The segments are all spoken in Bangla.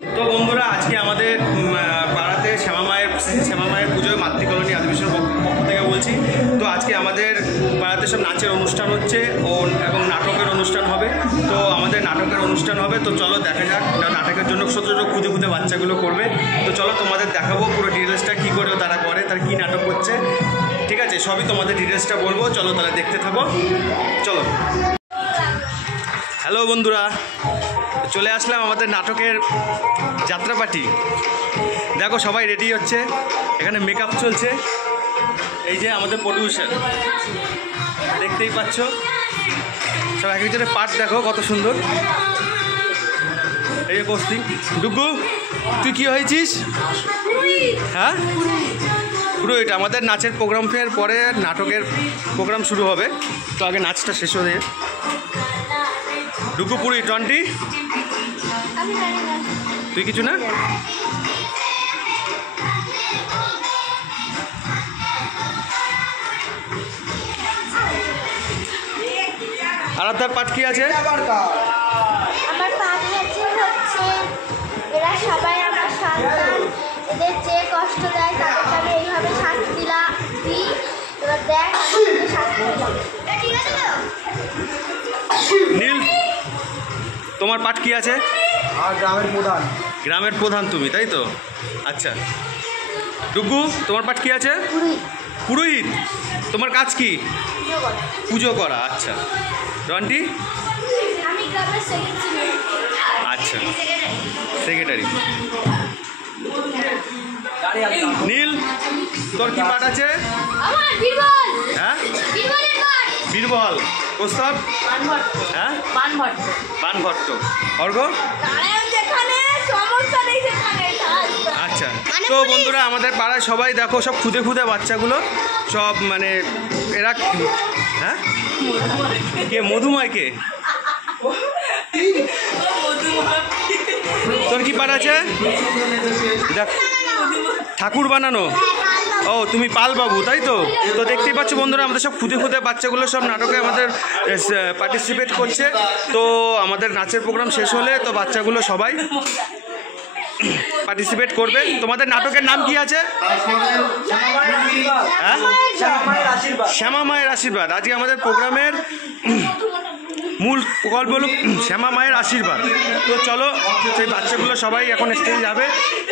তো বন্ধুরা, আজকে আমাদের পাড়াতে শ্যামা মায়ের পুজোয় মাতৃকলোনি আদিবাসীর পক্ষ থেকে বলছি। তো আজকে আমাদের পাড়াতে সব নাচের অনুষ্ঠান হচ্ছে এবং নাটকের অনুষ্ঠান হবে। তো আমাদের নাটকের অনুষ্ঠান হবে, তো চলো দেখা যাক। নাটকের জন্য ছোটো ছোটো খুদে খুদে বাচ্চাগুলো করবে। তো চলো তোমাদের দেখাবো পুরো ডিটেলসটা, কী করে তারা করে, তারা কী নাটক করছে। ঠিক আছে, সবই তোমাদের ডিটেলসটা বলবো। চলো তাহলে দেখতে থাকো, চলো। হ্যালো বন্ধুরা, চলে আসলাম আমাদের নাটকের যাত্রাপাটি। দেখো সবাই রেডি হচ্ছে, এখানে মেকআপ চলছে। এই যে আমাদের প্রডিউসার, দেখতেই পাচ্ছ। সব এক একজনের পার্ট দেখো কত সুন্দর। এই যে কস্তি ডুগু, তুই কি হয়েছিস? হ্যাঁ, পুরো এটা আমাদের নাচের প্রোগ্রাম ফের পরে নাটকের প্রোগ্রাম শুরু হবে। তো আগে নাচটা শেষ হয়ে ডুগু পুরি 20। তুই কিছু না? আরাধ্যার পাঠ কি আছে? আমার পাঠ হচ্ছে এরা সবাই আমার সন্তান, এদের যে কষ্ট দেয় তাদেরকে আমি এইভাবে শাস্তি দিই। এবার দেখ শাস্তি দিলাম। নীল, তোমার পাঠ কি আছে? আর গ্রামের প্রধান। গ্রামের প্রধান তুমি, তাই তো? আচ্ছা। ডুগু, তোমার পাঠ কি আছে? পুরোহিত। তোমার কাজ কি? পুজো করা। আচ্ছা। রন্টি? আমি গ্রামের সেক্রেটারি। আচ্ছা, সেক্রেটারি। নীল, তোর কি পাঠ আছে? আমার বীরবল। হ্যাঁ, বীরবলের পাঠ। বীরবল। প্রস্তাব? হ্যাঁ, বানভট্ট। অর্ঘ? যেখানে সমস্যা নেই সেখানে। আচ্ছা। তো বন্ধুরা, আমাদের পাড়ায় সবাই দেখো, সব খুদে খুদে বাচ্চাগুলো সব, মানে এরা। হ্যাঁ, কে মধুময়? কে? তোর কি পাঠ আছে? দেখ, ঠাকুর বানানো। ও, তুমি পাল বাবু, তাই তো? তো দেখতেই পাচ্ছ বন্ধুরা, আমাদের সব খুদে খুদে বাচ্চাগুলো সব নাটকে আমাদের পার্টিসিপেট করছে। তো আমাদের নাচের প্রোগ্রাম শেষ হলে তো বাচ্চাগুলো সবাই পার্টিসিপেট করবে। তোমাদের নাটকের নাম কি আছে? হ্যাঁ, শ্যামা মায়ের আশীর্বাদ। আজকে আমাদের প্রোগ্রামের মূল প্রকল্প হলো শ্যামা মায়ের আশীর্বাদ। তো চলো, সেই বাচ্চাগুলো সবাই এখন স্টেজে যাবে।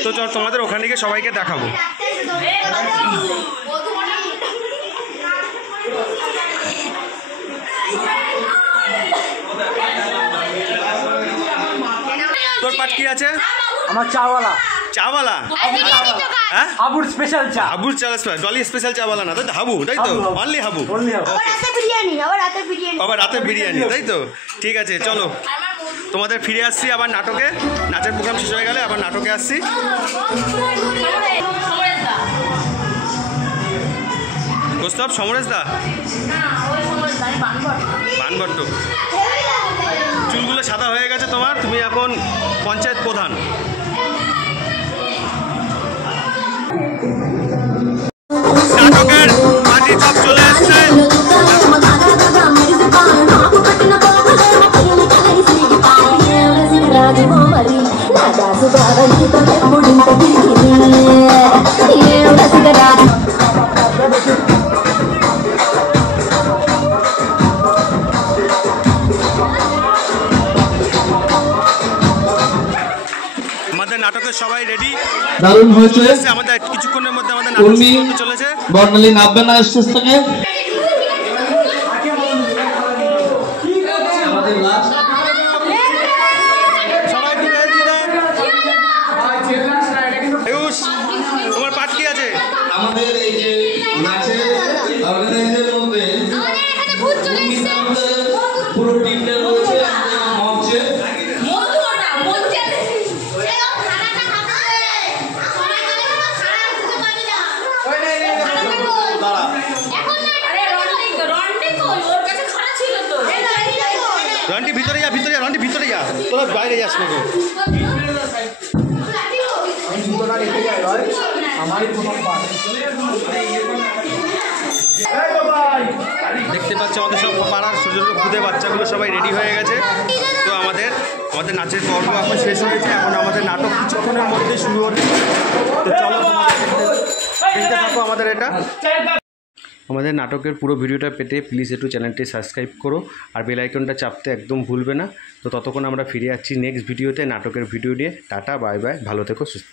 তো চলো তোমাদের ওখানে গিয়ে সবাইকে দেখাবো। তোর পাঠ কি আছে? আমার চাওয়ালা। চাওয়ালা? হ্যাঁ, হাবুর স্পেশাল চা। হাবুর চা, ডলি স্পেশাল চাওয়ালা না, তাই তো? হাবু, তাই তো? অনলি হাবু। আবার রাতে বিরিয়ানি, তাই তো? ঠিক আছে, চলো তোমাদের ফিরে আসছি আবার নাটকে। নাচের প্রোগ্রাম শেষ হয়ে গেলে আবার নাটকে আসছি। প্রস্তাব সমরেশ দা? বানভট্ট। চুলগুলো সাদা হয়ে গেছে তোমার, তুমি এখন পঞ্চায়েত প্রধান। নাটকের পার্টি সব চলে এসছে। আমাদের নাটকের সবাই রেডি, দারুণ হয়েছে। আমাদের কিছুক্ষণের মধ্যে আমাদের নাটক চলেছে। বর্ণালী নামবে না স্টেজ থেকে। তোমার পাঠ কি আছে? আমাদের এই যে নাচের অর্গানাইজারের মধ্যে পুরো টিমটা রয়েছে মঞ্চে। রন্টি ভিতরে যা, ভিতরে যা, রন্টি ভিতরে যা, তোরা বাইরে যাস না। আমারই প্রথম পাঠ। দেখতে পাচ্ছ আমাদের সব পাড়ার ছোটো ছোটো খুদে বাচ্চাগুলো সবাই রেডি হয়ে গেছে। তো আমাদের নাচের পর্ব এখন শেষ হয়েছে, এখন আমাদের নাটক কিছুক্ষণের মধ্যে শুরু হবে। তো চলো দেখতে থাকো আমাদের এটা। আমাদের নাটকের পুরো ভিডিওটা পেতে প্লিজ একটু চ্যানেলটি সাবস্ক্রাইব করো আর বেল আইকনটা চাপতে একদম ভুলবে না। তো ততক্ষণ আমরা ফিরে যাচ্ছি নেক্সট ভিডিওতে নাটকের ভিডিও নিয়ে। টাটা, বাই বাই, ভালো থেকো, সুস্থ।